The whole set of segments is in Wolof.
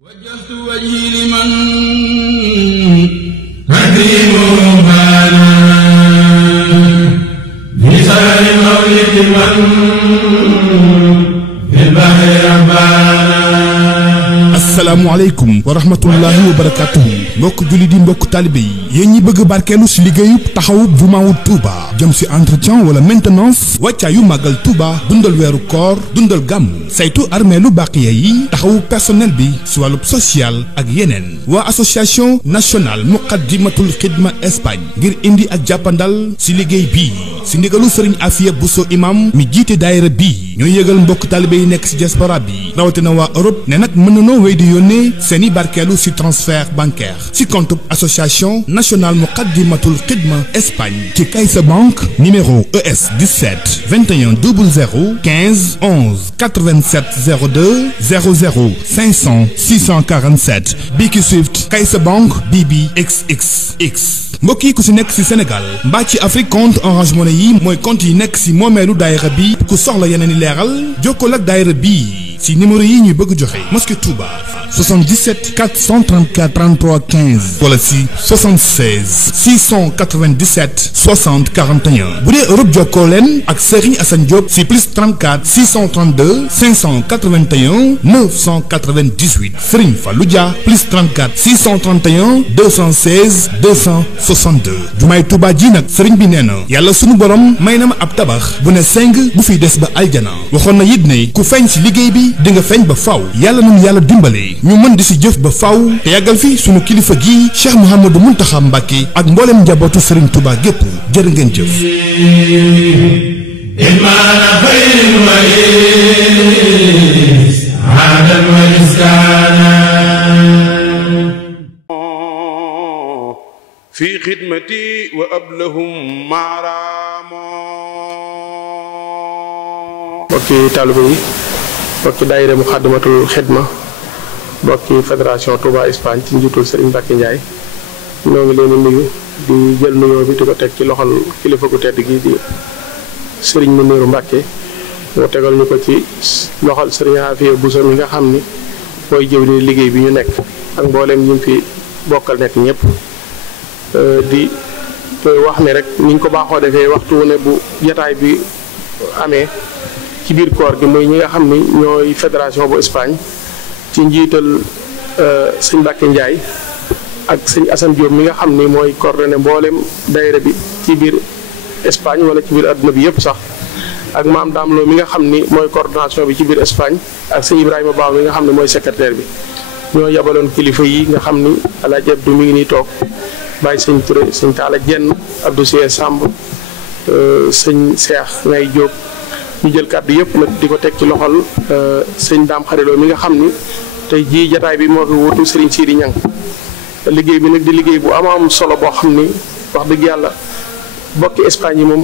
وجهت وجهي لمن تكريم بانا بسر مولد من في البحر ربانا. asalaamaaleykum wa rahmatullahi wa barakatuhu mbokk julli di mbokk taalibe yi yéen ñi bëgg barkeelu si liggéeyub taxawub Jumaawul Touba jëm si entretien wala maintenance wàccaayu màggal Touba dundal weeru koor dundal gàmm saytu armeelu Baqiya yi taxawu personnel bi si wàllub social ak yeneen waa association nationale Muqaddimatul Xidma Espagne ngir indi ak jàppandal si liggéey bii si ndigalu Sëriñ Afiya Buso imam mi jiite daayira bii ñooy yëgal mbokk taalibe yi nekk si diaspora bi rawatina waa Europe ne nag mën nanoo wéy di yónnee seeni barkeelu si transfert bancaire si compte association nationale Muqaddimatul Xidma Espagne ci CaixaBank numéro ES 17 21 00 15 11 87 02 00 500 647 Biki Swift CaixaBank BBXXX. mbokk yi ku si nekk si Sénégal mbaa ci Afrique compte Orange Money yi mooy compte yi nekk si moomeelu daayira bi ku soxla yeneen i leeral jokkoo ak daayira bi si numéro yi ñuy bëgg joxe Mosquée Touba 77 434 33 15 wala si 76 697 60 41 bu dee Europe jokkoo leen ak Serigne Assane Diop si plus 34 632 581 998 Serigne Fallou Dia plus 34 631 216 262 jumaay Touba ji nag Serigne bi nee na yàlla sunu borom may na ma ab tabax bu ne seng bu fiy des ba aljana waxoon na it ne ku feeñ si liggéey bi di nga feeñ ba faw yàlla nun yàlla dimbale ñu mën di si jëf ba faw te yàggal fi sunu kilifa gii Cheikh Mouhamadou Mountakha Mbacké ak mboolem njabootu Serigne Touba gépp jërë ngeen jëf. في خدمتي وأبلهم معرامو bokki taalibe yi bokki daayira Muxaddamatul Xidma bokki fédération Touba Espagne ci njiitul Serigne Mbacké Ndiaye ñoo ngi leen di nuyu di jël nuyoo bi di ko teg ci loxol kilifa gu tedd gi di Serigne Mouniru Mbacké moo tegal ñu ko ci loxol Serigne Afiya Buso mi nga xam ni mooy jëwriñu liggéey bi ñu nekk ak mbooleem ñu fi bokkal nekk ñëpp di wax ne rek niñ ko baaxoo defee waxtu wu ne bu jataay bi amee ci biir koor gi muy ñi nga xam ni ñooy fédération bu Espagne ci njiital sëñ Mbacké Ndiaye ak sëñ Assane Diop mi nga xam ni mooy coordonné mboolem daayira bi ci biir Espagne wala ci biir adduna bi yëpp sax ak maam Daamloo mi nga xam ni mooy coordination bi ci biir Espagne ak sëñ Ibrahima Ba mi nga xam ne mooy secrétaire bi ñoo yabaloon kilifa yi nga xam ni Alaaji Abdu mi ngi nii toog bàyyi sëñ Touré sëñ Talla Jenn Abdou Siye Samb sëñ Cheikh Ngay Diop ñu jël kàddu yëpp nag di ko teg ci loxol sëñ Daam Xariloo mi nga xam ni tey jii jataay bi moo fi wutu Serigne Sidi Ñang liggéey bi nag di liggéey bu am solo boo xam ni wax dëgg yàlla bokki Espagne yi moom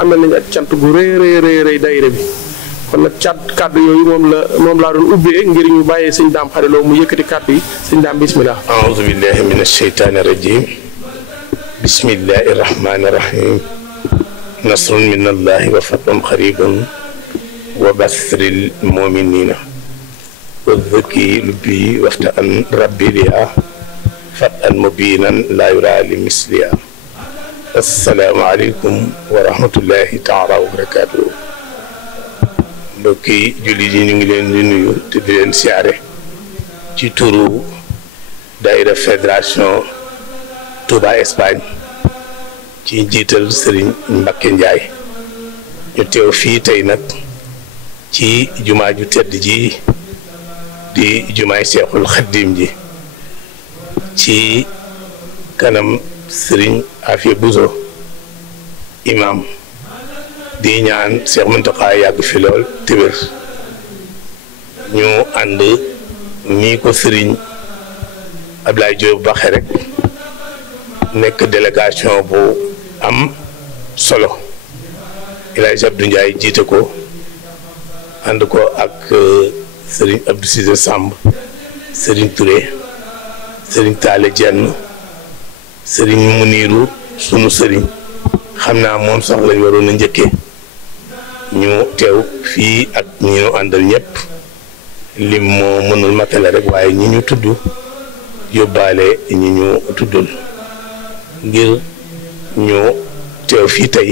amel nañu ak cant gu rëy daayira bi kon nag kàddu yooyu moom laa doon ubbee ngir ñu bàyyee sëñ Daam Xariloo mu yëkkati kàddu yi sëñ Daam bismillah. aouzu billahi min asheytaani rajim bismillahi rahmani rahim nasrun min allahi wa fatun qaribun wa basril muminina wa dhaki lubbi wafta an rabbi liha fat an mubinan la yura li misliha assalaamu aleykum wa rahmatullahi taala wa barakatuhu mbokki jullit yi ñu ngi leen di nuyu te di leen siyaare ci turu daayira fédération Touba Espagne ci njiital Serigne Mbacké Ndiaye ñu teew fii tey nag ci jumaa ju tedd ji di jumaay Seexul Xaddim ji ci kanam Serigne Afiya Buso imam di ñaan Cheikh Mountakha yàgg fi lool te wér ñu ànd nii ko Serigne Ablaye Diop waxe rek nekk délégation bu am solo El Hadj Abdou Ndiaye jiite ko ànd ko ak Serigne Abdou Cissé Samb Serigne Touré Serigne Talla Jenn Serigne Muniru sunu Serigne xam naa moom sax lañ waroon a njëkkee ñu teew fii ak ñi ñu àndal ñëpp lim moo mënul matale rek waaye ñi ñu tudd yóbbaale ñi ñu tuddul ngir ñu teew fii tey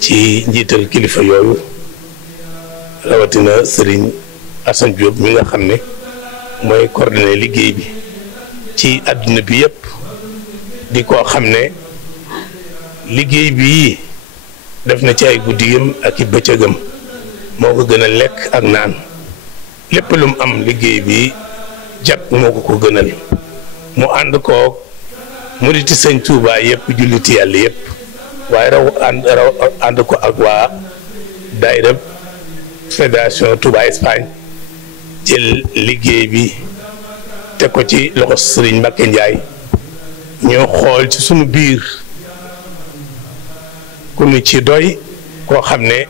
ci njiital kilifa yooyu rawatina Serigne Assane Diop mi nga xam ne mooy coordonné liggéey bi ci àdduna bi yépp di ko xam ne liggéey bi def na ci ay guddigam ak i bëccëgam moo ko gën a lekk ak naan lépp lu mu am liggéey bi jag moo ko gënal mu ànd ko muriti Sëñ Tuubaa yépp julliti yàlla yépp waaye ànd ko ak waa daayira fédération Touba Espagne jël liggéey bi te ko ci loxo Serigne Mbacké Ndiaye ñoo xool ci sunu biir ku ñu ci doy koo xam ne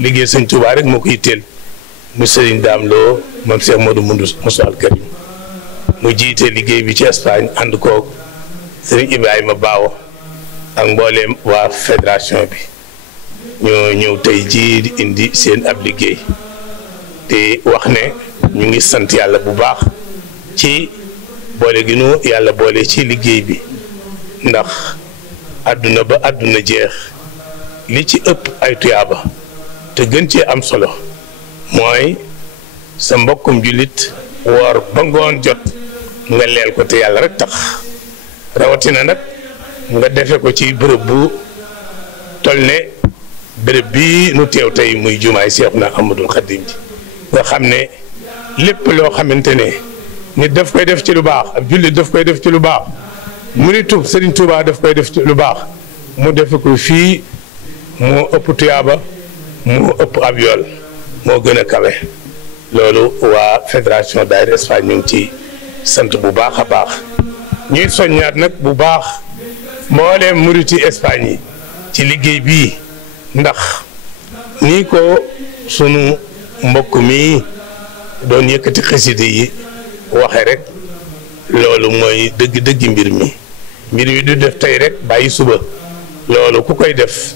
liggéey Sëñ Tuubaa rek moo ko yitteel mu Serigne Dame Lo moom Cheikh Modou Moussa Al Karim mu jiite liggéey bi ci Espagne ànd koog Serigne Ibrahima Baawo ak mbooleem waa fédération bi ñoo ñëw tey jii di indi seen ab liggéey te wax ne ñu ngi sant yàlla bu baax ci boole gi nu yàlla boole ci liggéey bi ndax àdduna ba àdduna jeex li ci ëpp ay tuyaaba te gën cee am solo mooy sa mbokkum jullit woor ba ngoon jot nga leel ko te yàlla rek tax rawatina nag nga defe ko ci bërëb bu toll ne bërëb bii nu teew tey muy jumaay Seexuna Ahmadul Xadim ji nga xam ne lépp loo xamante ne nit daf koy def ci lu baax ab jullit daf koy def ci lu baax muritu Serigne Touba daf koy def ci lu baax mu defe ko fii moo ëpp tuyaaba moo ëpp ab yool moo gën a kawe loolu waa fédération daayira Espagne ñu ngi ci sant bu baax a baax ñuy soññaat nag bu baax mbooleem muriti Espagne yi ci liggéey bii ndax nii ko sunu mbokk mi doon yëkkati xasida yi waxe rek loolu mooy dëgg-dëgg mbir mi du def tey rek bàyyi suba loolu ku koy def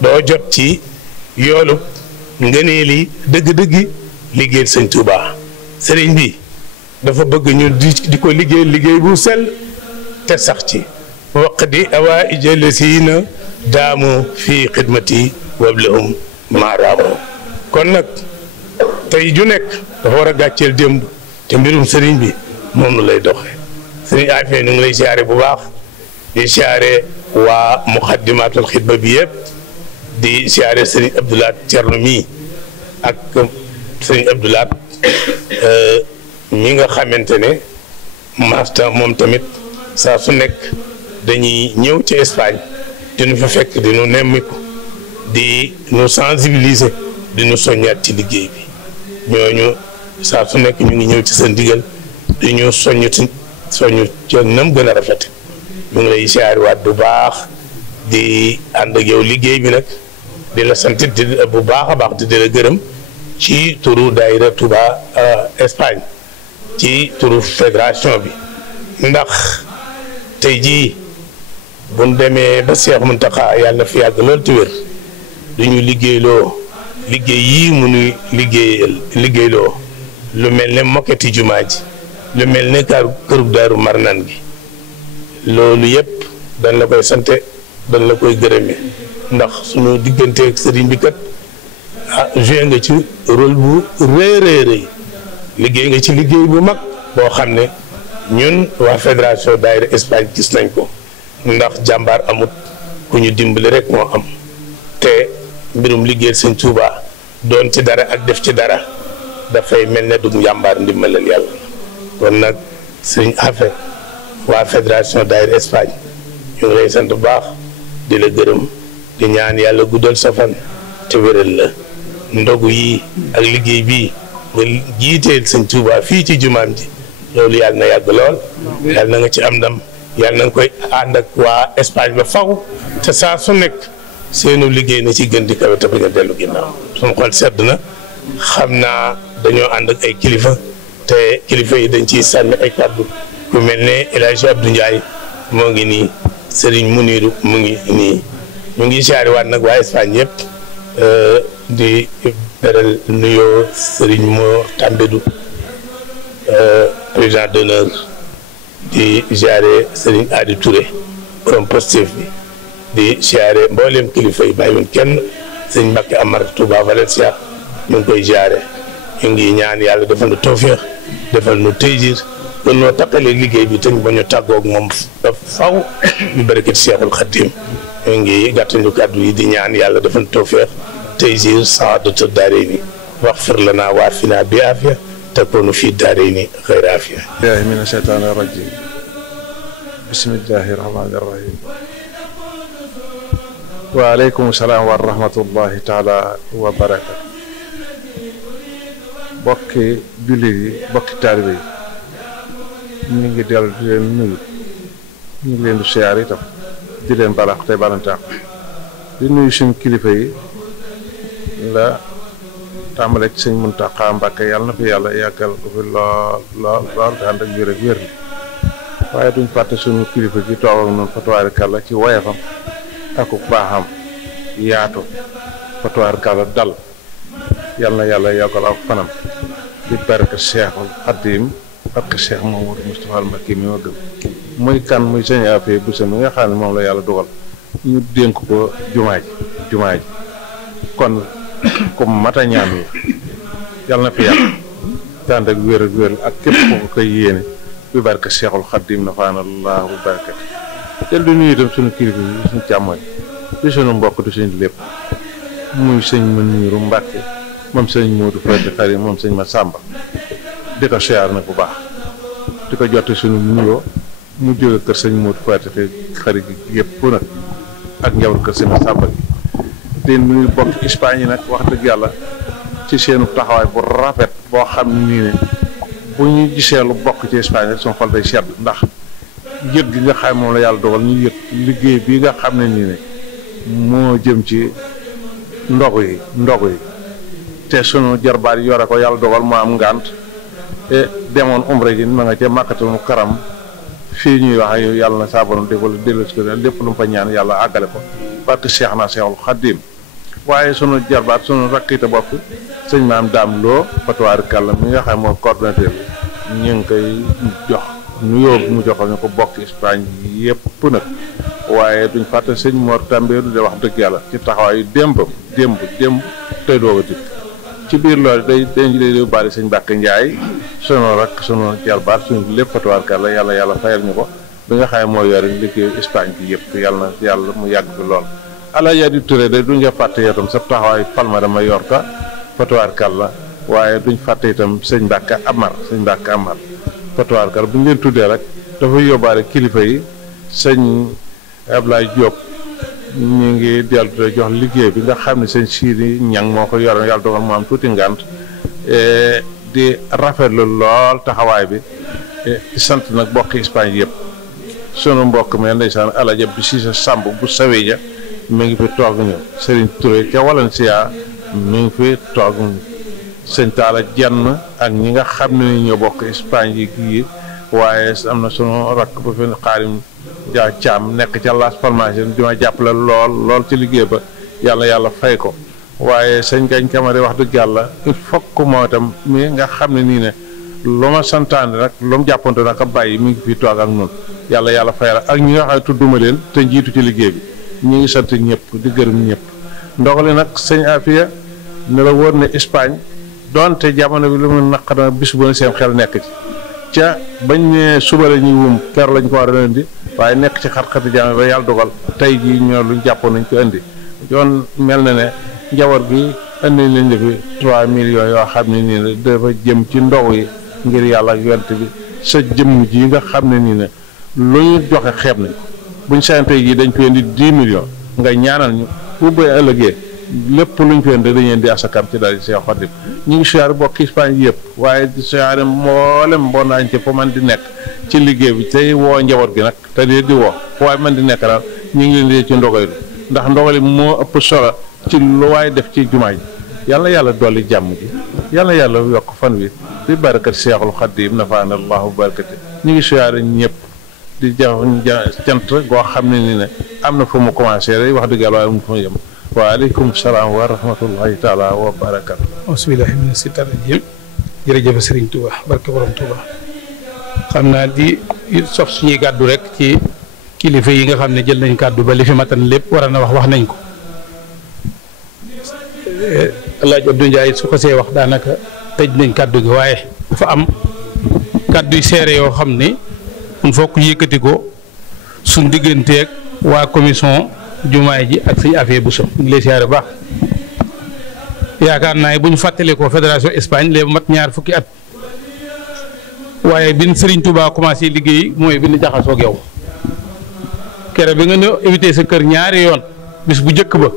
doo jot ci yoolu ngëneeli dëgg-dëgg liggéey Sëñ Tuubaa sëriñ bi dafa bëgg ñu di ko liggéey bu sell te sax ci waq di awaa ijalasiina daamu fii xidmati wablahum maaraamu kon nag tey ju nekk dafa war a gàcceel démb te mbirum sëriñ bi moom lay doxe sëriñ Afia ñu ngi lay siyaare bu baax di siyaare waa muxaddimatul xidma bi yëpp di siyaare sëriñ Abdoulaat Cerno mii ak sëriñ Abdoulaat mi nga xamante ne masta moom tamit saa su nekk dañuy ñëw ci Espagne di nu fa fekk di nu nemmiku di nu sensibiliser di nu soññaat ci liggéey bi ñooñu saa su nekk ñu ngi ñëw ci sa ndigal di ñu soññ ci nam gën a rafet ñu ngi lay siyaariwaat bu baax di ànd ak yow liggéey bi nag di la sant bu baax a baax di la gërëm ci turu daayira Touba Espagne ci turu fédération bi ndax tey jii buñ demee ba Seex Muntaxa yàlla na fi yàgg lool te wér du ñu liggéeyloo liggéey yii mu nuy liggéeyloo lu mel ne mokketi jumaa ji lu mel ne kërub Daaru Marnaan gi loolu yëpp dañ la koy sante dañ la koy gërëme ndax suñu digganteeg sëriñ bi kat joué nga ci rôle bu rëy liggéey nga ci liggéey bu mag boo xam ne ñun waa fédération daayira Espagne gis nañ ko ndax jàmbaar amut ku ñu dimbali rek moo am te mbirum liggéey Sëñ Tuubaa doon ci dara ak def ci dara dafay mel ne du jàmbaar ndimbalal yàlla kon nag sëñ Afia waa fédération daayira Espagne ñu ngi lay sant bu baax di la gërëm di ñaan yàlla guddal sa fan te wéral la ndogu yi ak liggéey bii nga jiiteel Sëñ Tuubaa fii ci jumaam ji loolu yàlla na yàgg lool yàlla na nga ci am ndam yàlla na nga koy ànd ak waa Espagne ba faw te saa su nekk seenu liggéey na ci gën di kawe te bañ a dellu ginnaaw suñu xol sedd na xam naa dañoo ànd ak ay kilifa te kilifa yi dañ ciy sànni ay kàddu ku mel ne El Hadj Abdou Ndiaye moo ngi nii Serigne Muniru mu ngi nii ñu ngi siyaare waat nag waa Espagne yëpp di beral nuyoo Serigne Mor Tambédou président d'honneur di ziare Serigne Adi Touré borom Pastef bi di ziare mboolem kilifa yi bàyyiwuñ kenn Serigne Mbacké Amar Touba Valencia ñu ngi koy ziare ñu ngi ñaan yàlla defal nu tawfeex defal nu tayjir kon noo takkale liggéey bi te ñu ba ñu tàggoog moom ba faw bi barakat Cheikhul Khadim ñu ngi gàttandu kàddu yi di ñaan yàlla defal nu tawfeex tayjir saadatu daarayni waxfir lanaa waafinaa bi aafiya takunu fi daarayni xayra aafiya. billahi mina shaytaani rajim bismillahi rahmaani rahim. waaleykum salaam wa rahmatullahi taala wa barakatu. bokki jullit yi bokki taalibe yi ñu ngi dellu di leen nuyu ñu ngi leen di siyaar itam di leen balaax tey balantaax di nuyu suñu kilifa yi la tàmbale ci sëñ Muntaxa Mbàkke yàlla na fi yàlla yàggal ko fi lool te ànd ak wér ak wér waaye duñ fàtte suñu kilifa gi toog ak noonu fatuwaari kàlla ci woyefam ak baaxam yaatu fatuwaari kàlla dal yàlla na yàlla yàggal ak fanam di barke Cheikhul Khadim barke Cheikh Mamadou Moustapha al Mbacké mi ma gëm muy kan muy sëñ Afia Bousso mi nga xam ne moom la yàlla dogal ñu dénk ko jumaa ji kon comme mata ñaan yi yàlla na fi yàlla tànd ak wér ak képp ko koy yéene bi barke Cheikhul Khadim na faanallahu bi barke te du nuyu itam suñu kilifa yi suñu càmmoñ di suñu mbokk di suñu lépp muy sëñ Maniiru Mbàkke moom sëñ Modou Fati Xari moom sëñ ma Sàmba di ko siyaar nag bu baax di ko jotte suñu nuyoo mu jóge kër sëñ Modou Fati Xari gi yëpp nag ak njaboot kër sëñ ma Sàmba gi di nuyu bokk Espagne yi nag wax dëgg yàlla ci seenu taxawaay bu rafet boo xam nii ne bu ñu gisee lu bokk ci Espagne rek suñu xol day sedd ndax yëg gi nga xam moom la yàlla dogal ñu yëg liggéey bi nga xam ne nii ne moo jëm ci ndogu yi te sunu jarbaat yi yore ko yàlla dogal mu am ngànt te demoon umra ji ma nga ca Makkatul Mukarram fii ñuy wax ak yàlla na saa borom defal dellu si ko lépp lu mu fa ñaan yàlla àggale ko parce que Cheikh na Cheikhul Khadim waaye sunu jarbaat sunu rakkite bopp sëñ maam Daam Loo fatuwaari kàlla mi nga xam moo coordonnateur bi ñu ngi koy jox nuyoo mu joxal ñu ko bokk Espagne yëpp nag waaye duñ fàtte sëñ Mor Tambédou de wax dëgg yàlla ci taxawaayu démb tey dooga dikk ci biir loolu day bari sëñ Mbàkke Njaay sunu rakk sunu jarbaat suñu lépp fatuwaari kàlla yàlla fayal ñu ko bi nga xam ne moo yore liggéeyu Espagne bi yëpp yàlla mu yàgg fi lool Alaaji Adi Touré de duñ nga fàtte itam sa taxawaay Palma de Mallorca fatuwaari kàlla waaye duñ fàtte itam sëñ Mbàkke Amar fatuwaari kàlla bu ñu leen tuddee rek dafa yóbbaale kilifa yi sëñ Ablaye Diop ñu ngi dellu jox liggéey bi nga xam ne sëñ Sidi Ñang moo ko yoroon yàlla dogal mu am tuuti ngànt di rafetlu lool taxawaay bi di sant nag bokki Espagne yëpp sunu mbokk mi ndeysaan Alaaji Abdu Siise Samb bu Saweja mi ngi fi toog ñu Serigne Touré ca Valencia mi ngi fi toog ñu sëñ Taala Jenn ak ñi nga xam ne ñoo bokk Espagne yi gii waaye am na sunu rakk bu fi Xaarim Jaa Caam nekk ca Las Palmas di ma jàppale lool ci liggéey ba yàlla fay ko waaye sëñ Gañ Camara wax dëgg yàlla il faut que moo itam mi nga xam ne nii ne lu ma santaane rek lu mu jàppante nag a bàyyi mi ngi fi toog ak noonu yàlla fay la ak ñi nga xam ne tudduma leen te njiitu ci liggéey bi ñu ngi sant ñëpp di gërëm ñëpp ndogali nag sëñ Afia ne la wóor ne Espagne doonte jamono bi lu mu naqar bis bu ne seen xel nekk ci ca bañ ne suba la ñuy wum ker lañ ko war a indi waaye nekk ci xat-xati jamono ba yàlla dogal tey jii ñoo luñ jàppoon nañ ko indi yoon mel na ne njaboot gi indi lañ defi 3 millions yoo xam ne nii ne dafa jëm ci ndox yi ngir yàlla ak yonent bi sa jëmm ji nga xam ne nii ne lu ñu joxe xeeb nañ ko buñ seen tey jii dañ fi indi 10 millions nga ñaanal ñu bu bay ëllëgee lépp luñ fi indi dañu indi asakam ci daal di Seex Xaadim ñu ngi siyaare bokk Espagne yëpp waaye di siyaare mboolem mboo naañ ci fa man di nekk ci liggéey bi tey woo njaboot gi nag te di woo fu waaye man di nekk daal ñu ngi leen di ci ndogali ndax ndogali moo ëpp solo ci lu waaye def ci jumaa ji yàlla dolli jàmm ji yàlla yokk fan wi bi barakat Seexul Xaadim nafaana allahu barakati ñu ngi siyaare ñëpp di cant goo xam ne ni ne am na fu mu commencé rek wax dëgg yàlla waaye mu fu mu yem waaleykum salaam wa rahmatullahi taala wa barakatu. bismillahi mina seytaani rajiim. jërëjëf Serigne Touba barke borom Touba. xam naa di sof suñuy gàddu rek ci kilifa yi nga xam ne jël nañ kàddu ba li fi matan lépp war na wax nañ ko. El Hadj Abdou Ndiaye su ko see wax daanaka tëj nañ kàddu gi waaye dafa am kàddu yu seere yoo xam ne il faut que yëkkati ko suñ digganteeg waa commission jumaay ji ak suñu affaire bu so ñu ngi lay siyaare baax. yaakaar naa ne bu ñu fàttalee ko fédération Espagne léegi mat ñaar fukki at waaye bin Serigne Touba commencé liggéey mooy bi ñu jaxasoo ak yow kere bi nga ne éviter sa kër ñaari yoon bis bu njëkk ba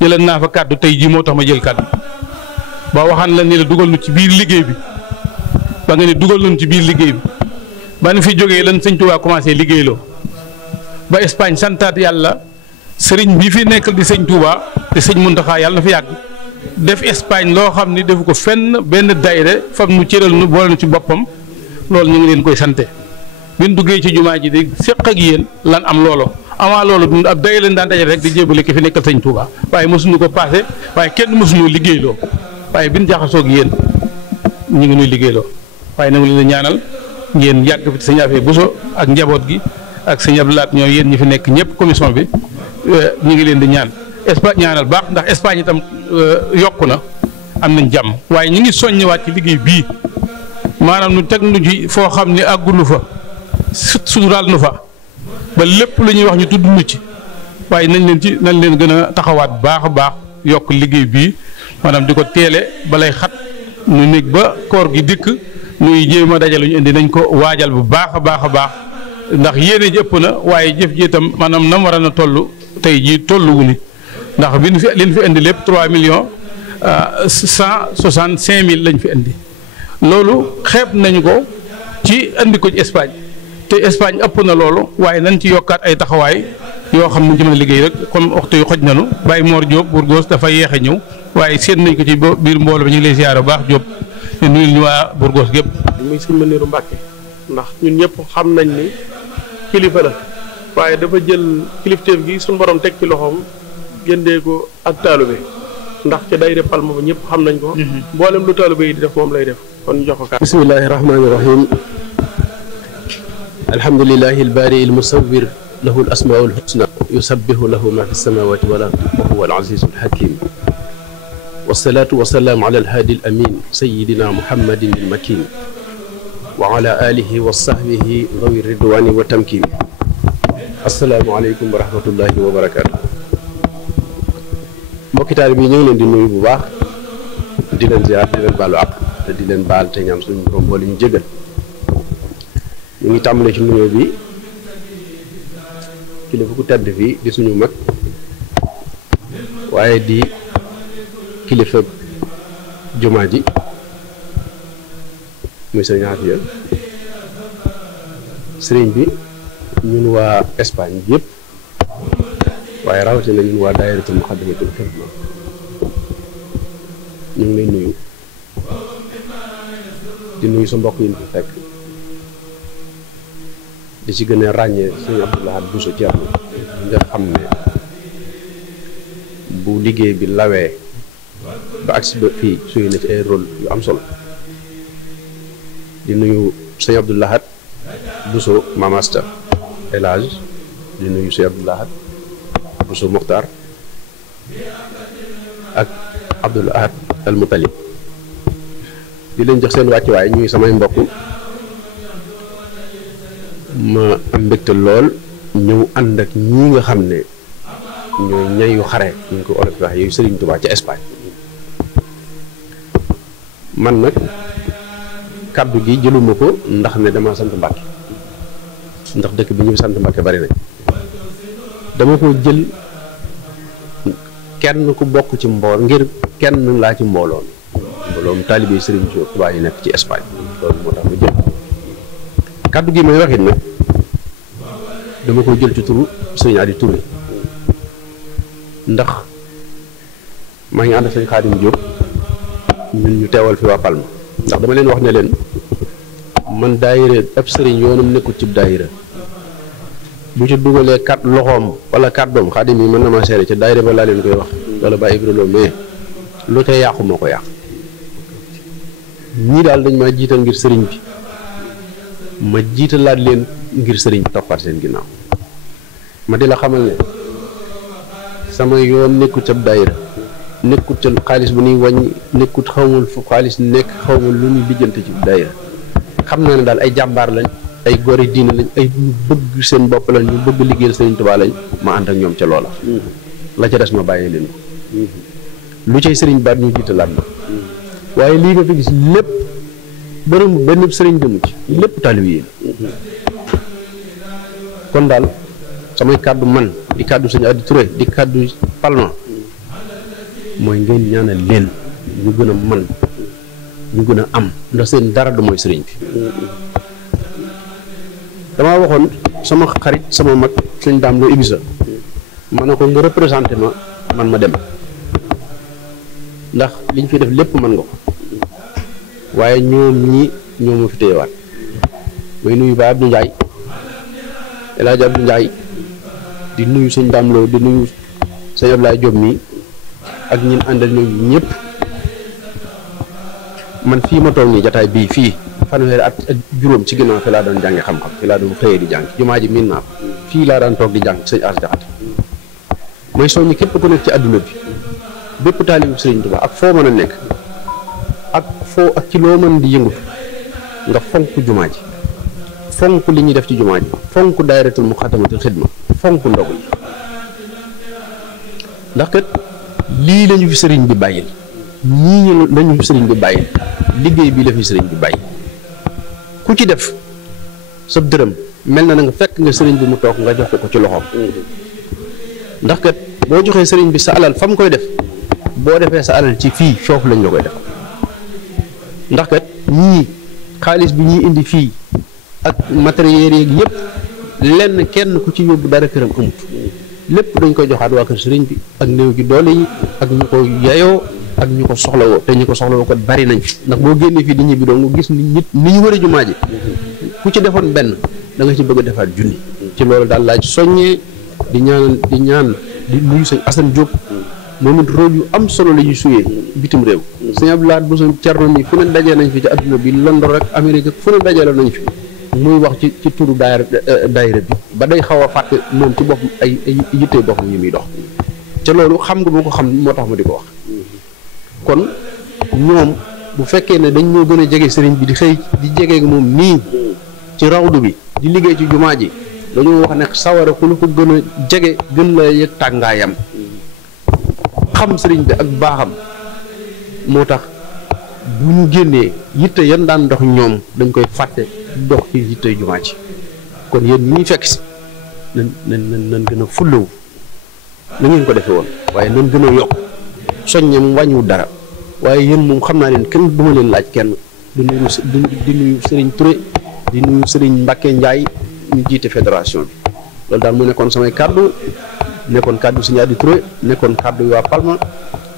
jëlal naa fa kàddu tey jii moo tax ma jël kàddu ba waxaan la ni la dugal nu ci biir liggéey bi ba nga ne dugal nañu ci biir liggéey bi ba nu fi jógee lan Sëñ Touba commencé liggéeyloo ba Espagne santaat yàlla sëriñ bi fi nekkal di Sëñ Touba te Sëñ Muntaxa yàlla na fi yàgg. def Espagne loo xam ni defu ko fenn benn daayira fam nu cëral nu boole nu ci boppam loolu ñu ngi leen koy sante bi ñu duggee ci jumaa ji di séq ak yéen lan am loolo avant loolu ab daayira leen daan dajale rek di jébale ki fi nekkal Sëñ Touba waaye mosuñu ko passé waaye kenn mosuñu liggéeyloo waaye bi ñu jaxasoo ak yéen ñu ngi nuy liggéeyloo waaye nag leen ñaanal ngeen yàgg fi Sëñ Afee Buso ak njaboot gi ak Sëñ Abdou Lahat ñoo yéen ñi fi nekk ñëpp commission bi ñu ngi leen di ñaan Espagne ñaanal baax ndax Espagne itam yokku na am nañ jàmm waaye ñu ngi soññewaat ci liggéey bii maanaam nu teg nu ci foo xam ne àggunu fa suturaal nu fa ba lépp lu ñuy wax ñu tudd nu ci waaye nañ leen gën a taxawaat baax a baax yokk liggéey bii maanaam di ko teele balay xat nu nekk ba koor gi dikk nuy jéem a dajale ñu indi nañ ko waajal bu baax a baax a baax ndax yéene ji ëpp na waaye jëf ji itam maanaam nam war a na toll tey jii tolluwu ni ndax bi li ñu fi indi lépp 3.165.000 lañ fi indi loolu xeeb nañu ko ci indi ko ci Espagne te Espagne ëpp na loolu waaye nañ ci yokkaat ay taxawaay yoo xam ne ci mën a liggéey rek comme waxtu yu xoj nanu Baye Mor Diop Burgos dafa yéex a ñëw waaye seet nañ ko ci biir mbooloo bi ñu ngi lay ziyaara bu baax Diop te nuyul ñu waa Burgos gépp muy Sëñ Maniru Mbàkke ndax ñun ñëpp xam nañ ni kilifa la waaye dafa jël kilifteef gi suñu borom teg ci loxoom géndee ko ak taalube ndax ca daayira Palma ba ñëpp xam nañ ko. mboolem lu taalube yi di def moom lay def kon ñu jox ko kàddu. bismillahi rahmaani rahim alhamdulillahi albaari almusawwir lahu alasmaau alhusna yusabbihu lahu ma fi samawati wal ardi wa huwa alazizu alhakim wasalaatu wasalaamu ala alhaadi alamin sayidina muhammadin almakin wa ala alihi wa sahbihi dawi ridwani wa tamkin assalaamu aleykum wa rahmatullahi wa barakatu mbokki taalibe bi ñu ngi leen di nuyu bu baax di leen ziar di leen baalu àq te di leen baal te ñaan suñu borom boole ñu jégal ñu ngi tàmbale ci nuyoo bi kilifa ku tedd fii di suñu mag waaye di kilifa jumaa ji muy sëriñ Afiya sëriñ bi ñun waa Espagne bi yëpp waaye rawatina ñun waa daayiratul Muxaddamatul Xidma ñu ngi lay nuyu di nuyu sa mbokk yi ñu fi fekk di ci gën a ràññee sëñ Abdou Lahat Bousso Thierno nga xam ne bu liggéey bi lawee ba agsi ba fii suy na ci ay rôle yu am solo di nuyu sëñ Abdou Lahat Bousso Mamasta El Hadj di nuyu sëñ Abdou Lahat Bousso Mokhtar ak Abdou Lahat Al Moutalib di leen jox seen wàccuwaay ñuy samay mbokk ma am mbégte lool ñëw ànd ak ñii nga xam ne ñooy ñayu xare ñu ko olof wax yooyu Serigne Touba ca Espagne man nag kàddu gi jëluma ko ndax ne dama sant Mbàkke ndax dëkk bi ñu sant Mbàkke bari nañ dama ko jël kenn ku bokk ci mbool ngir kenn laa ci mbooloon mbooloom taalibe Serigne Touba yi nekk ci Espagne loolu moo tax ma jël kàddu gi may waxit nag dama ko jël ci turu Serigne Adi Touré ndax maa ngi ànd ak sëñ Xaadim Diop ñun ñu teewal fi waa Palma ndax dama leen wax ne leen man daayira ab sëriñ yoonam nekkul ci daayira bu ci dugalee loxoom wala kàddoom Xaadim yi mën na ma seere ca daayira ba laa leen koy wax wala ba Ibrahima mais lu ca yàqu moo ko yàq ñii daal dañ maa jiital ngir sëriñ bi ma jiitalaat leen ngir sëriñ bi toppaat seen ginnaaw ma di la xamal ne sama yoon nekkut ca daayira nekkut ca xaalis bu ñuy wàññi nekkut xawmul fu xaalis nekk xawmul lu ñuy lijjante ci daayira xam naa ne daal ay jàmbaar lañ ay gori diine lañ ay ñu bëgg seen bopp lañ ñu bëgg liggéeyal Sëriñ Tuubaa lañ ma ànd ak ñoom ca loola la ca des ma bàyyee leen ko lu cay sëriñ baat ñu jiitalaat ma waaye lii nga fi gis lépp bërëm benn sëriñ demu ci lépp taalibe yi kon daal samay kàddu man di kàddu Sëñ Adi Touré di kàddu Palma mooy ngeen ñaanal leen ñu gën a man ñu gën a am ndax seen dara du mooy sëriñ bi damaa waxoon sama xarit sama mag sëñ Daam Lo Ibisa ma ne ko nga représenté ma man ma dem ndax liñ fi def lépp mën nga ko waaye ñoom ñi ñoo ma fi téyewaat may nuyu ba Abdou Ndiaye El Hadj Abdou Ndiaye di nuyu sëñ Daam Lo di nuyu sëñ Ablaye Diop mi ak ñin àndal ñoom ñëpp man fii ma toog nii jataay bii fii fanweeri at ak juróom ci ginnaaw fi laa doon jànge xam-xam fi laa doon xëyee di jàng jumaa ji miin naa ko fii laa daan toog di jàng sëñ As Jaxate mooy soññi képp ku nekk ci àdduna bi bépp taalibu Sëriñ Tuubaa ak foo mën a nekk ak foo ak ci loo mën di yëngutu nga fonk jumaa ji fonk li ñuy def ci jumaa ji fonk daayiratul Muxaddamatul Xidma fonk ndogu yi ndax kat lii lañu fi sëriñ bi bàyyil ñii lañu fi sëriñ bi bàyyil liggéey bii la fi sëriñ bi bàyyi ku ci def sa dërëm mel na nga fekk nga sëriñ bi mu toog nga jox ko ci loxoom ndax kat boo joxee sëriñ bi sa alal fa mu koy def boo defee sa alal ci fii foofu lañ la koy def ndax kat ñii xaalis bi ñuy indi fii ak matériel yeeg yëpp lenn kenn ku ci yóbbu dara këram amut lépp dañ koy joxaat waa kër sëriñ bi ak néew gi doole yi ak ñu ko yayoo ak ñu ko soxlawoo te ñu ko soxlawoo ko bari nañ fi ndax boo génnee fii di ñibbi doon nga gis nit ni ñu wër a jumaa ji ku ci defoon benn da nga ci bëgg a defaat junni ci loolu daal laaj soññee di ñaan di nuyu sëñ Assane Diop moom it rôle yu am solo la ñuy suyee bitim réew sëñ Abdoulaye bu sëñ Cerno mi fu ne dajee nañ fi ci adduna bi London rek Amérique fu ne dajee la nañ fi muy wax ci turu daayira bi ba day xaw a fàtte moom ci boppam ay yittee boppam yi muy dox ca loolu xam nga boo ko xam moo tax ma di ko wax kon ñoom bu fekkee ne dañ ñoo gën a jege sëriñ bi di xëy di jege moom nii ci rawdu bi di liggéey ci jumaa ji dañoo wax ne sawara ku lu ko gën a jege gën la yëg tàngaayam xam sëriñ bi ak baaxam moo tax bu ñu génnee yitte yan daan dox ñoom dañ koy fàtte dox ci yitte jumaa ji kon yéen ñi ñuy fekk si nan gën a fullawu na ngeen ko defee woon waaye nan gën a yokk soññe mu wàññiwul dara waaye yéen moom xam naa leen kenn du ma leen laaj kenn di nuyu sëriñ Touré di nuyu sëriñ Mbacke Ndiaye ñu jiite fédération bi loolu daal mu nekkoon samay kàddu nekkoon kàddu Sëñ Adi Touré nekkoon kàddu waa Palma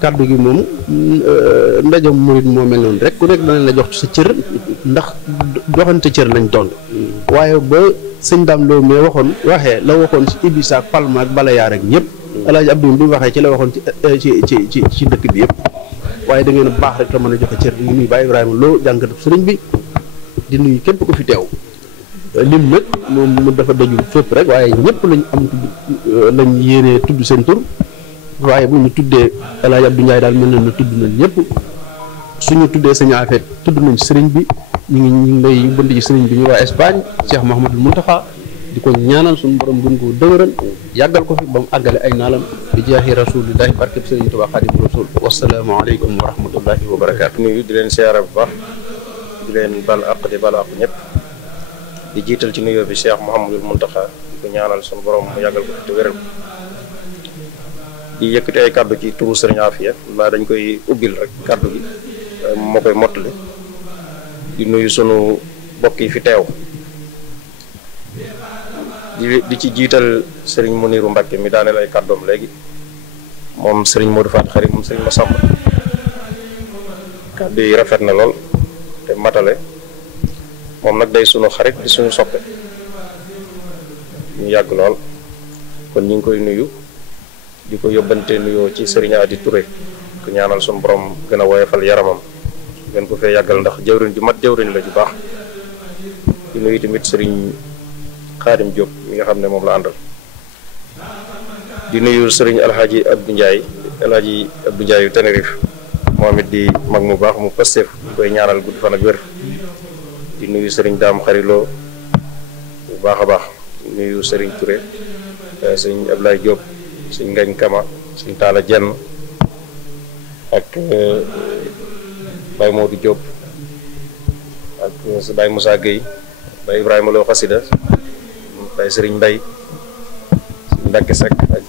kàddu gi moom ndaje murit moo mel noonu rek ku nekk danañ la jox ci sa cër ndax joxante cër lañ doon waaye ba sëñ Daam Lo mais waxee la waxoon ci Ibisa ak Palma ak Balayaar ak ñëpp El Hadj Abdou bi mu waxee ci la waxoon ci dëkk bi yëpp waaye da ngeen a baax rek te mën a joxe cër di nuyu Baye Ibrahima Lo jànkatu sëriñ bi di nuyu képp ku fi teew lim nag moom mu dafa dajul fépp rek waaye ñëpp lañ am lañ yéenee tudd seen tur waaye bu ñu tuddee El Hadj Abdou Ndiaye daal mel na tudd nañ ñëpp suñu tuddee Sëñ Afet tudd nañ sëriñ bi ñu ngi lay bënd ci sëriñ bi ñu waa Espagne Cheikh Mouhamadul Mountakha di ko ñaanal suñu borom gën koo dëgëral yàggal ko fi ba mu àggale ay naalam di jaahi rasulillahi barkeb sëriñ Tuubaa Xaadimu Rasuul wasalaamu aleykum wa rahmatullahi wa barakaatu. nuyu di leen siyaara bu baax di leen bal àq di bal àq ñëpp di jiital ci nuyoo bi Cheikh Mouhamadul Mountakha di ko ñaanal suñu borom mu yàggal ko te wéral di yëkkati ay kàddu ci turu sëriñ Afia laa dañ koy ubbil rek kàddu gi moo koy mottali di nuyu sunu mbokk yi fi teew di ci jiital sëriñ Muniru Mbàkke mi daaneel ay kàddoom léegi moom sëriñ Modou Faty Khary moom sëriñ Massamba kàddu yi rafet na lool te matale moom nag day sunu xarit di suñu soppe ñu yàgg lool kon ñu ngi koy nuyu di ko yóbbante nuyoo ci Serigne Adi Touré ku ñaanal suñu borom gën a woyofal yaramam gën ko fee yàggal ndax jëwriñ ju mat jëwriñ la ju baax di nuyu tamit Serigne Khadim Diop mi nga xam ne moom la àndal di nuyu Serigne Alhaji Abdou Ndiaye yu Tenerife moom it di mag mu baax mu Pastef ñu koy ñaanal gudd fan ak wér di nuyu Serigne Dame Xarilo bu baax a baax di nuyu Serigne Touré Serigne Ablaye Diop Serigne Ngagne Kama Serigne Talla Dieng ak Baye Modou Diop ak Baye Moussa Gueye Baye Ibrahima Lo Xasida Baye Serigne Mbaye Serigne Mbacke Seck ak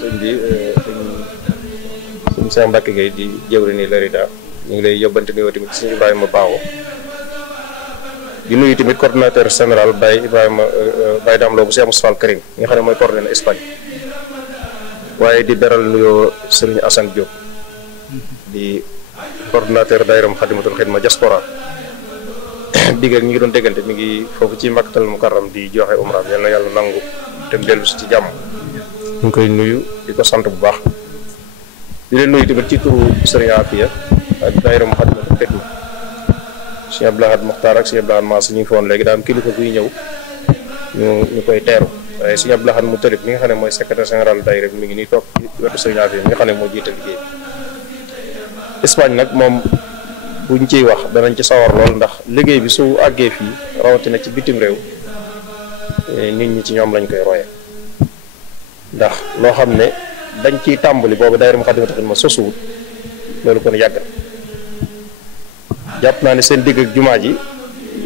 sëñ bi sëñ Cheikh Mbacke Gueye di jëwri ni Larida ñu ngi lay yóbbante nuyoo tamit sëñ Ibrahima Baawo di nuyu tamit coordonnateur général Baye Dame Lo bu Cheikh Moustapha Karim nga xam ne mooy coordonné Espagne waaye di beral nuyoo Serigne Assane Diop di coordonnateur daayira Xadimatul Xidma diaspora diggal ñi ngi doon déggante mi ngi foofu ci Makkatal Mukarram di joxe umra yal na yàlla nangu te dellu si ci jàmm ñu ngi koy nuyu di ko sant bu baax di leen nuyu tamit ci turu Serigne Afia ak daayira Xadimatul Xidma Cheikh Abdoulahad Mokhtar ak Cheikh Abdoulahad Mass ñu ngi foon léegi daa am kilifa kuy ñëw ñu koy teeru waaye Cheikh Abdoulahad mu tëlib mi nga xam ne mooy secrétaire général daayira bi mi ngi nii toog ci wetu Serigne Afia mi nga xam ne moo jiite liggéey Espagne nag moom buñ ciy wax danañ ci sawar lool ndax liggéey bi su àggee fii rawatina ci bitim réew nit ñi ci ñoom lañ koy roye ndax loo xam ne dañ ciy tàmbali boobu daayira Moukhaddamatoul Khidma sosuwut loolu kon yàgg jàpp naa ne seen digg ak jumaa ji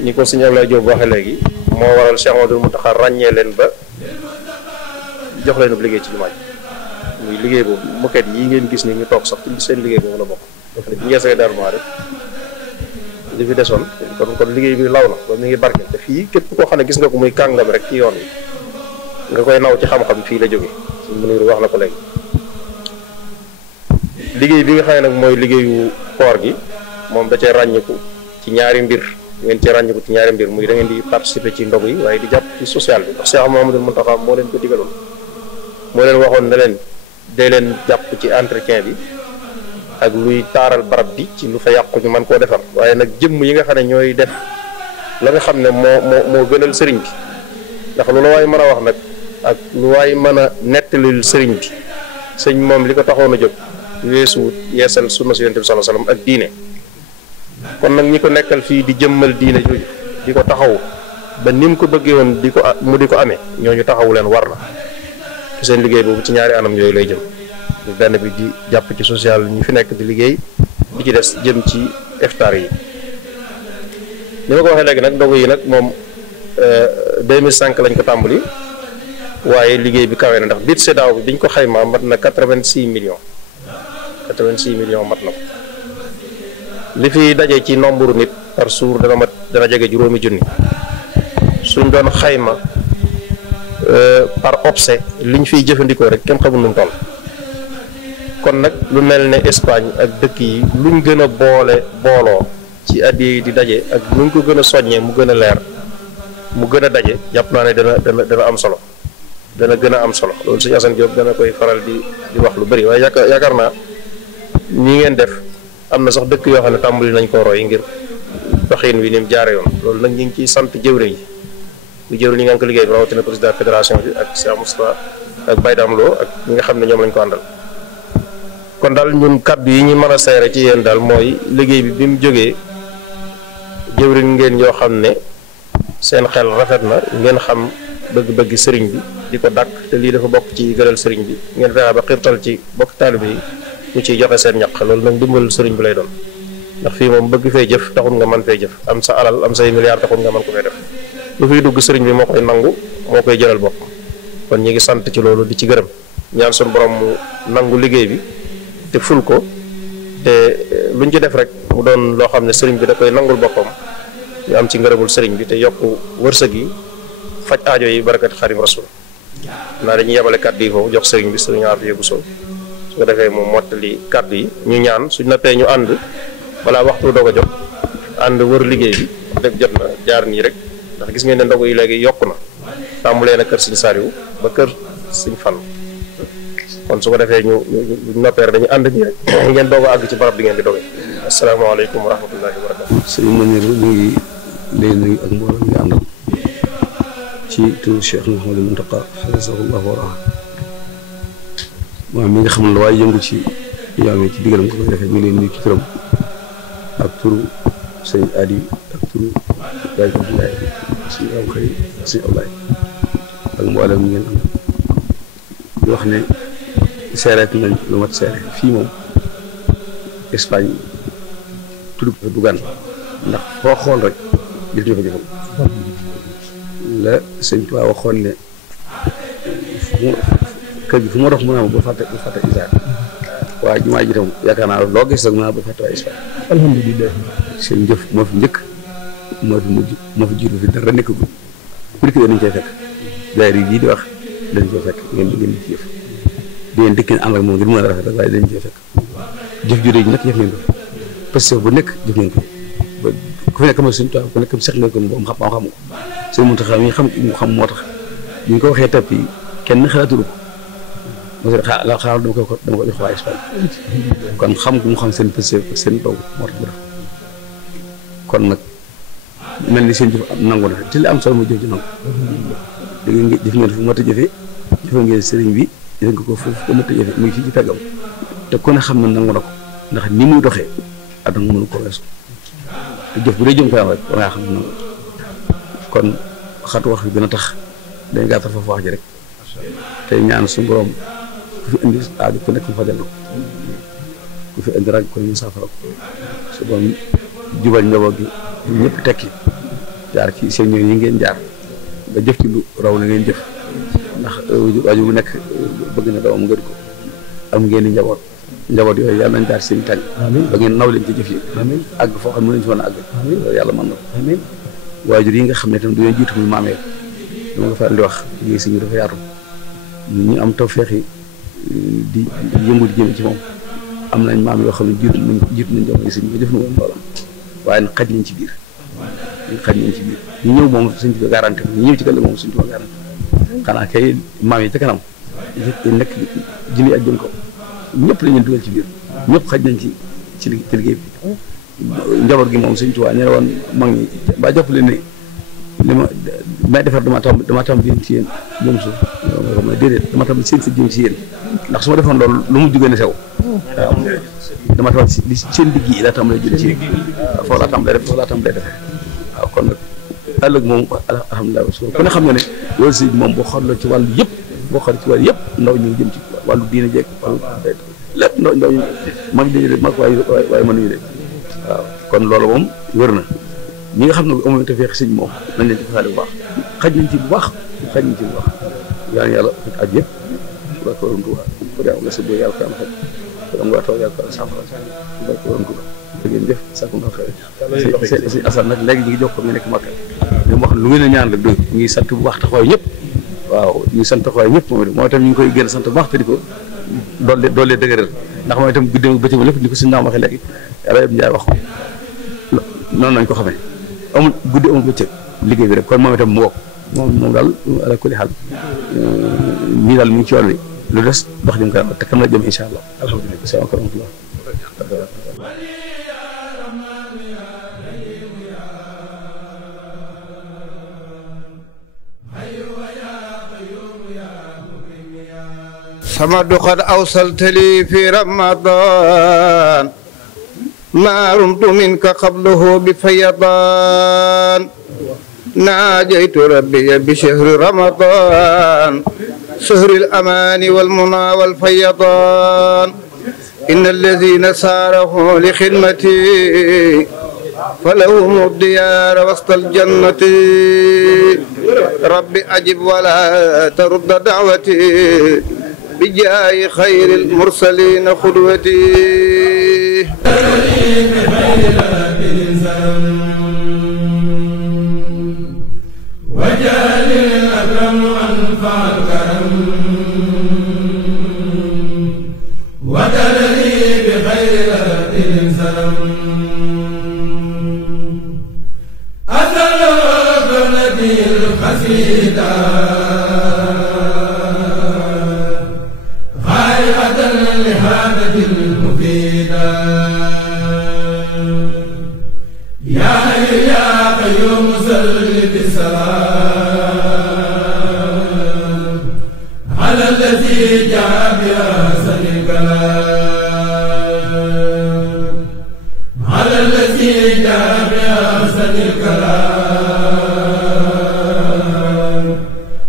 ñi ko sëñ Abdoulaye Diop waxee léegi moo waral Cheikh Amadou Mountakha ràññee leen ba jox leen liggéey ci jumaa ji muy liggéey boobu moquette yi ngeen gis ni ñu toog sax ci seen liggéey boobu la bokk dafa ne bi ngeesee darment rek li fi desoon kon liggéey bi law na ba mu ngi barkeel te fii képp koo xam ne gis nga ko muy kàngam rek ci yoon wi nga koy naw ci xam-xam fii la jóge suñ mënir wax na ko léegi liggéey bi nga xam ne nag mooy liggéeyu koor gi moom da cee ràññiku ci ñaari mbir ngeen cee ràññiku ci ñaari mbir muy da ngeen di participer ci ndogu yi waaye di jàpp ci social bi ndax Cheikh Mouhamadoul Mountakha moo leen ko digaloon moo leen waxoon ne leen dee leen jàpp ci entretien bi ak luy taaral barab bi ci lu fa yàqu ñu mën koo defar waaye nag jëmm yi nga xam ne ñooy def la nga xam ne moo gënal sëriñ bi ndax lu la waay mën a wax nag ak lu waay mën a nettalil sëriñ bi sëñ moom li ko taxoon a jóg weesuwut yeesal sunna si yonent bi sallallahu alayhi wasallam ak diine kon nag ñi ko nekkal fii di jëmmal diine jooju di ko taxaw ba ni mu ko bëggee woon di ko amee ñooñu taxawu leen war na ci seen liggéey boobu ci ñaari anam yooyu lay jëm benn bi di jàpp ci social ñi fi nekk di liggéey di ci des jëm ci iftaar yi ni ma ko waxee léegi nag ndogu yi nag moom 2005 lañ ko tàmbali waaye liggéey bi kawe na ndax biit CEDAW bi biñ ko xaymaa mat na 86 millions mat na ko li fi daje ci nombre nit par jour dana jege juróomi junni suñ doon xayma par obse liñ fiy jëfandikoo rek kenn xamul nu mu toll kon nag lu mel ne Espagne ak dëkk yi luñ gën a booloo ci addiya yi di daje ak luñ ko gën a soññee mu gën a leer mu gën a daje jàpp naa ne dana am solo dana gën a am solo loolu sëñ Assane Diop dana koy faral di wax lu bëri waaye yaakaar naa ñi ngeen def am na sax dëkk yoo xam ne tàmbali nañ ko roy ngir doxin wi ni mu jaare yoon loolu nag ñu ngi ciy sant jëwriñ yi bu jëwriñ ñi nga ko liggéey bi rawatina président fédération bi ak Cheikh Moustapha ak Baye Dame Lo ak ñi nga xam ne ñoom lañ ko àndal kon daal ñun kaddu yi ñu mën a seere ci yéen daal mooy liggéey bi mu jógee jëwriñ ngeen yoo xam ne seen xel rafet na ngeen xam bëgg-bëgg sëriñ bi di ko dàkk te lii dafa bokk ci gënal sëriñ bi ngeen fexe ba xirtal ci bokk taalibe yi ñu ciy joxe seen ñaq loolu nag dimbalul sëriñ bi lay doon ndax fii moom bëgg fay jëf taxul nga mën fay jëf am sa alal am say milliards taxul nga mën ko fay def lu fiy dugg sëriñ bi moo koy nangu moo koy jëlal bopp kon ñi ngi sant ci loolu di ci gërëm ñaan suñu borom mu nangu liggéey bi te ful ko te luñ ci def rek mu doon loo xam ne sëriñ bi da koy nangul boppam ñu am ci ngërëmul sëriñ bi te yokk wërsëg yi faj aajo yi barakat Xadim Rasul naa dañuy yebale kàddu yi foofu jox sëriñ bi sëriñ Afia Bousso su ko defee moom mottali kàddu yi ñu ñaan suñ nappee ñu ànd balaa waxtu doog a jot ànd wër liggéey bi def jot na jaar nii rek ndax gis ngeen ne ndogu yi léegi yokku na tàmbulee na kër Sëñ Saliou ba kër Sëñ Fallu kon su ko defee ñu noppeer dañu ànd ñi rek ngeen doog a àgg ci barab bi ngeen di doge asalaamaaleykum wa rahmatullahi wa barakatu. sëñ Maniru ñu ngi lay nuyu ak mbooloo mi nga àndal ci turu Cheikh Mouhamadou Mountakha hafizahullahu wa ra'ah moom mi nga xam ne la waaye yëngu ci yoon wi ci digalam ko koy defee ñu ngi leen nuyu ci turam ak turu sëñ Adi ak turu Baye Abdoulaye suñu am xëy suñu Ablaye ak mboolem mi ngeen àndal di wax ne seereet nañ lu mat seere fii moom Espagne tudd du gan ndax foo xool rek gis nga fa jëfam la sëñ Tuubaa waxoon ne kër gi fu ma dox mën naa ba fàtte Isaak waaye jumaa ji tam yaakaar naa loo gis rek mën naa ba fàtte waa Espagne alhamdulilah seen jëf moo fi njëkk moo fi mujj moo fi jiitu fi dara nekk gu ku dikk dañ cay fekk daayira yi di wax dañ cay fekk ngeen di ci jëf di ngeen dëkk ànd ak moom ngir mën a rafet rek waaye dañ cay fekk jëf ju rëy ji nag jëf ngeen ko parce que bu nekk jëf ngeen ko ba ku fi nekk ma suñu toog ku nekk seq ngeen ko moom xam ko sëñ Muntaxa mi xam moo tax ñu ngi ko waxee tapp yi kenn xalaatulu ko mos a xaaral dama ko jox waa Espagne kon xam gu mu xam seen pësé ak seen doog moo tax mu def kon nag mel ni seen jëf nangu na te li am solo mooy jëf ji nangu da ngeen jëf ngeen fu mat a jëfee jëfe ngeen sëriñ bi jëfe nga ko foofu ko mat a jëfe muy fii ci peggam te ku ne xam ne nangu na ko ndax ni muy doxee àdduna mënu ko weesu te jëf bu dee jëm kanam rek da ngaa xam ne nangu kon xatu wax bi dina tax dañ gàttal foofu wax ji rek te ñaan suñu borom ku fi indi aaju ku nekk mu fajal ko ku fi indi rag ko ñu saafara ko su borom jubal njaboot gi ñëpp tekki jaar ci seen ñoom yi ngeen jaar ba jëf ci lu raw la ngeen jëf ndax waaju bu nekk bëgg na doomam ngeen ko am ngeen di njaboot yooyu yàlla nañ jaar seen tànk ba ngeen naw leen ci jëf yi àgg foo xam ne nañ ci mën a àgg loolu yàlla mën na ko waajur yi nga xam ne tam dañoo jiitu muy maamee dama nga faral di wax liggéey si ñu dafa yaatu ñu am tawfeex yi di yëngu di jëm ci moom am nañ maam yoo xam ne jiitu nañ jamono sëñ bi def na moom loola waaye nag xaj nañ ci biir ñu ñëw moom suñ ci garanti ñu ñëw ci kër moom suñ ci garanti xanaa kay maam yi ca kanam nekk junni ak jëm ko ñëpp la ñu dugal ci biir ñëpp xaj nañ ci liggéey bi njaboot gi moom suñ ci waa ñu ne woon mag ñi ba jàpp leen ne li may defar dama tam jëm ci yéen jëm suuf ma déedéet dama tam seen si jëm ci yéen ndax su ma defoon loolu lu mu jugee ne sew waaw dama tam li seen digg yi laa tam lay jëlee ci yéen foofu laa tam lay defee waaw kon nag ëllëg moom alhamdulilah ku ne xam ne ne loolu si moom boo xooloo ci wàllu yëpp ndaw ñu ngi jëm ci wàllu diine jeeg wàllu lépp ndaw ñu mag dañu mag waaye mënuñu de waaw kon loolu moom wér na ñi nga xam ne amuñu te feex sëñ moom nañ leen ci fasaale bu baax xaj nañ ci bu baax yàlla yàlla aj yëpp ba ko waroon tuba ko daaw nga sa boo yàlla ko am xaj ko am nga taw yàlla ko am safara ba ko waroon tuba da ngeen def sakku na xëy si asal nag léegi ñu ngi jox ko ñu nekk Makka ñu wax lu ngeen a ñaan rek doy ñu ngi sant bu baax taxawaay ñëpp waaw ñu ngi sant taxawaay ñëpp moom itam ñu ngi koy gën a sant bu baax te di ko doole dëgëral ndax mooy itam guddee bëccëg lépp ni ko suñu naam waxee léegi yàlla yëpp njaay wax noonu lañ ko xamee amul guddi amul bëccëg liggéey bi rek kon moom itam mu wokk moom daal ala kulli xaal nii daal mu ngi ci yoon wi lu des dox jëm kanam te kam la jëm incha allah alhamdulilah salaamaaleykum صمد قد أوصلت لي في رمضان ما رمت منك قبله بفيضان ناجيت ربي بشهر رمضان شهر الأمان والمنى والفيضان إن الذين ساروا لخدمتي فلهم الديار وسط الجنة ربي أجب ولا ترد دعوتي بجاه خير المرسلين قدوتي وجعل الأكرم أنفع الكرم وتلني بخير رتب سلم أسأل كرنتي القصيدة خارقة لهذه المفيدة يا حي يا قيوم صل بالسلام على الذي جاء بأحسن الكلام على الذي جاء بأحسن الكلام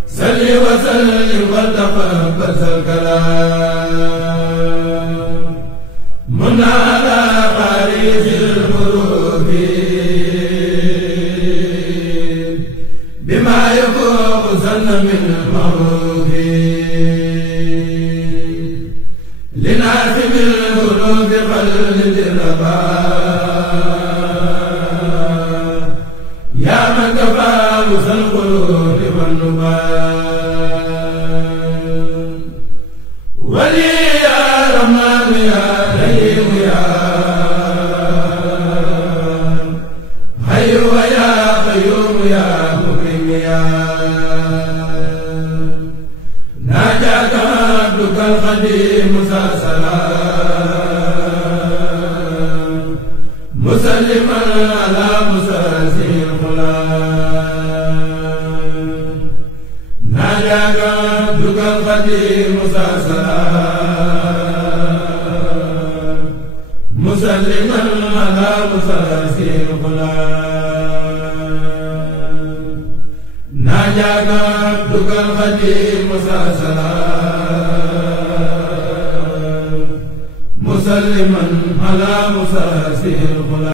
صل وسلم وتقبل الكلام من على خارج الحروف بما يفوق ظن من المعروف لناسب القلوب قلد الرباء يا من كفى وسى القلوب والنباء ولي يا رحمن يا رحيم يا حي ويا قيوم يا مكرم يا ناجاك عبدك القديم مسلسلا مسلما على مسلسل الغلام ناجاك عبدك القديم مسلسلا مسلما على مسلسل الغلام ناجاك عبدك القديم مسلسلا مسلما على مسلسل الغلام